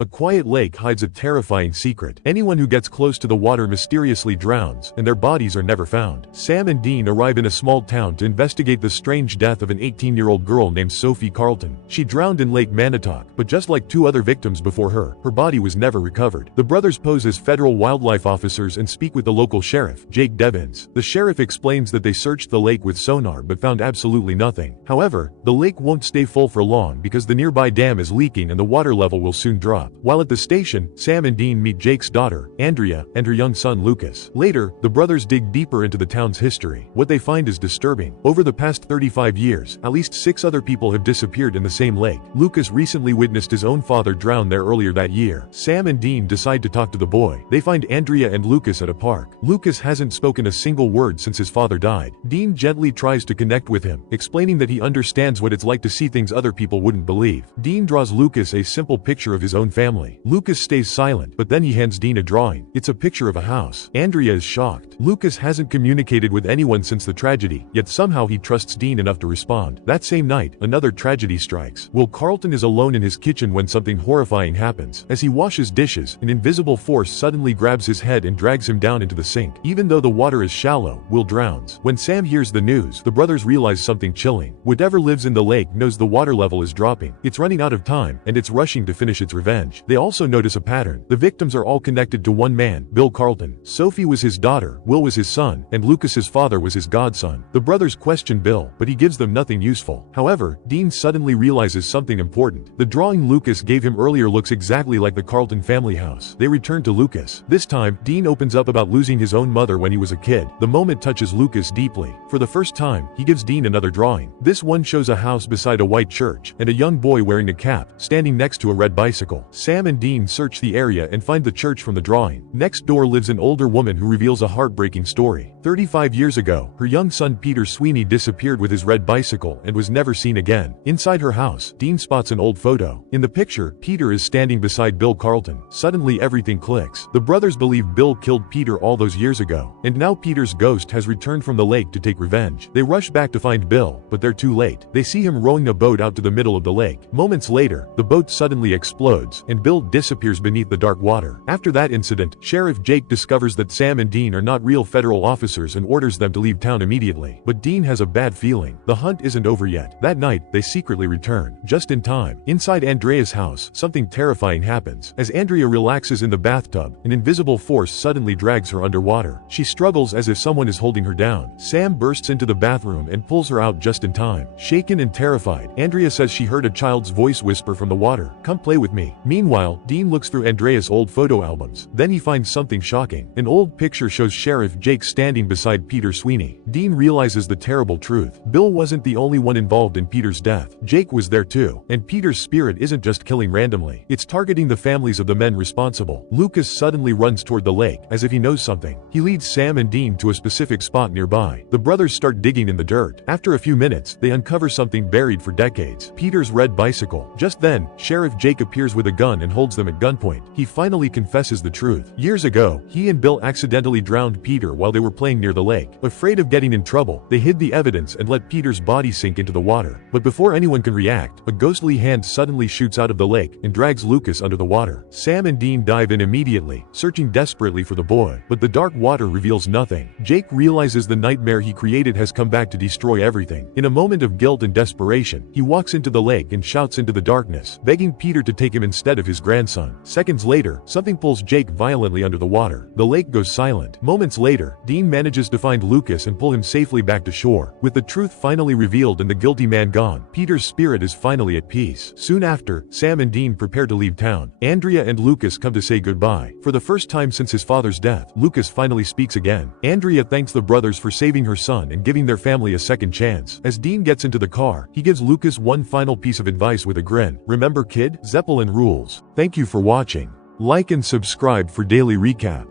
A quiet lake hides a terrifying secret. Anyone who gets close to the water mysteriously drowns, and their bodies are never found. Sam and Dean arrive in a small town to investigate the strange death of an 18-year-old girl named Sophie Carlton. She drowned in Lake Manitoc, but just like two other victims before her, her body was never recovered. The brothers pose as federal wildlife officers and speak with the local sheriff, Jake Devins. The sheriff explains that they searched the lake with sonar but found absolutely nothing. However, the lake won't stay full for long because the nearby dam is leaking and the water level will soon drop. While at the station, Sam and Dean meet Jake's daughter, Andrea, and her young son Lucas. Later, the brothers dig deeper into the town's history. What they find is disturbing. Over the past 35 years, at least 6 other people have disappeared in the same lake. Lucas recently witnessed his own father drown there earlier that year. Sam and Dean decide to talk to the boy. They find Andrea and Lucas at a park. Lucas hasn't spoken a single word since his father died. Dean gently tries to connect with him, explaining that he understands what it's like to see things other people wouldn't believe. Dean draws Lucas a simple picture of his own family. Lucas stays silent, but then he hands Dean a drawing. It's a picture of a house. Andrea is shocked. Lucas hasn't communicated with anyone since the tragedy, yet somehow he trusts Dean enough to respond. That same night, another tragedy strikes. Will Carlton is alone in his kitchen when something horrifying happens. As he washes dishes, an invisible force suddenly grabs his head and drags him down into the sink. Even though the water is shallow, Will drowns. When Sam hears the news, the brothers realize something chilling. Whatever lives in the lake knows the water level is dropping. It's running out of time, and it's rushing to finish its revenge. They also notice a pattern. The victims are all connected to one man, Bill Carlton. Sophie was his daughter, Will was his son, and Lucas's father was his godson. The brothers question Bill, but he gives them nothing useful. However, Dean suddenly realizes something important. The drawing Lucas gave him earlier looks exactly like the Carlton family house. They return to Lucas. This time, Dean opens up about losing his own mother when he was a kid. The moment touches Lucas deeply. For the first time, he gives Dean another drawing. This one shows a house beside a white church, and a young boy wearing a cap, standing next to a red bicycle. Sam and Dean search the area and find the church from the drawing. Next door lives an older woman who reveals a heartbreaking story. 35 years ago, her young son Peter Sweeney disappeared with his red bicycle and was never seen again. Inside her house, Dean spots an old photo. In the picture, Peter is standing beside Bill Carlton. Suddenly everything clicks. The brothers believe Bill killed Peter all those years ago, and now Peter's ghost has returned from the lake to take revenge. They rush back to find Bill, but they're too late. They see him rowing a boat out to the middle of the lake. Moments later, the boat suddenly explodes, and Bill disappears beneath the dark water. After that incident, Sheriff Jake discovers that Sam and Dean are not real federal officers and orders them to leave town immediately. But Dean has a bad feeling. The hunt isn't over yet. That night, they secretly return. Just in time. Inside Andrea's house, something terrifying happens. As Andrea relaxes in the bathtub, an invisible force suddenly drags her underwater. She struggles as if someone is holding her down. Sam bursts into the bathroom and pulls her out just in time. Shaken and terrified, Andrea says she heard a child's voice whisper from the water, "Come play with me." Meanwhile, Dean looks through Andrea's old photo albums. Then he finds something shocking. An old picture shows Sheriff Jake standing beside Peter Sweeney. Dean realizes the terrible truth. Bill wasn't the only one involved in Peter's death. Jake was there too. And Peter's spirit isn't just killing randomly. It's targeting the families of the men responsible. Lucas suddenly runs toward the lake, as if he knows something. He leads Sam and Dean to a specific spot nearby. The brothers start digging in the dirt. After a few minutes, they uncover something buried for decades. Peter's red bicycle. Just then, Sheriff Jake appears with a gun and holds them at gunpoint. He finally confesses the truth. Years ago, he and Bill accidentally drowned Peter while they were playing near the lake. Afraid of getting in trouble, they hid the evidence and let Peter's body sink into the water. But before anyone can react, a ghostly hand suddenly shoots out of the lake and drags Lucas under the water. Sam and Dean dive in immediately, searching desperately for the boy. But the dark water reveals nothing. Jake realizes the nightmare he created has come back to destroy everything. In a moment of guilt and desperation, he walks into the lake and shouts into the darkness, begging Peter to take him instead of his grandson. Seconds later, something pulls Jake violently under the water. The lake goes silent. Moments later, Dean manages to find Lucas and pull him safely back to shore. With the truth finally revealed and the guilty man gone, Peter's spirit is finally at peace. Soon after, Sam and Dean prepare to leave town. Andrea and Lucas come to say goodbye. For the first time since his father's death, Lucas finally speaks again. Andrea thanks the brothers for saving her son and giving their family a second chance. As Dean gets into the car, he gives Lucas one final piece of advice with a grin. "Remember, kid, Zeppelin rules." Thank you for watching. Like and subscribe for daily recap.